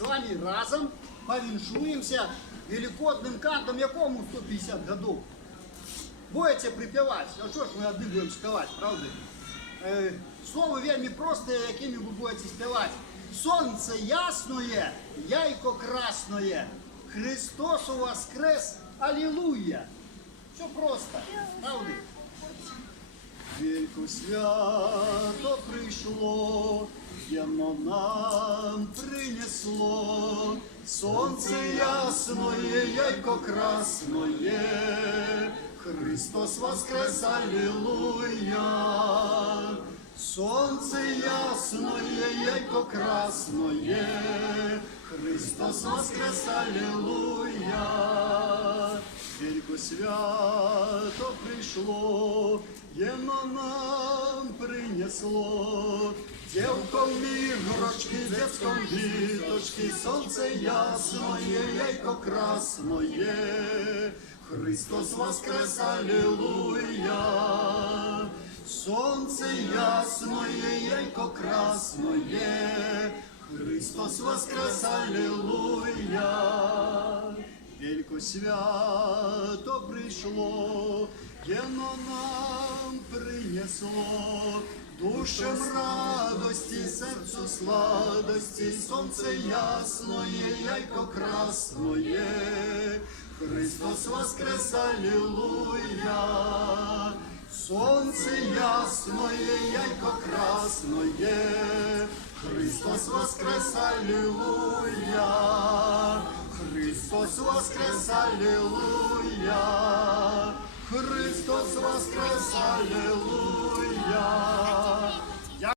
с вами разом повиншуемся великодным кантом, якому 150 годов. Будете припевать, а що ж ми одні будемо співати, правда? Слово вельми просте, якими ви будете співати. Сонце ясное, яйко красное, Христос воскрес, аллилуйя. Все просто, правда? Велько свято прийшло, яно нам принесло, сонце ясное, яйко красное, Христос воскрес, аллилуйя. Солнце ясное, яйко красное, Христос воскрес, аллилуйя. Велько свято пришло, єно нам принесло, девком ігрочки, детском віточки, сонце ясное, яйко красное, Христос воскрес, аллилуйя. Солнце ясное, яйко красное, Христос воскрес, аллилуйя. Велько свято пришло, єно нам принесло, душам радости, сердцу сладости, солнце ясное, яйко красное, Христос воскрес, аллилуйя. Солнце ясное, яйко красное, Христос воскрес, аллилуйя. Христос воскрес, аллилуйя. Христос воскрес, аллилуйя.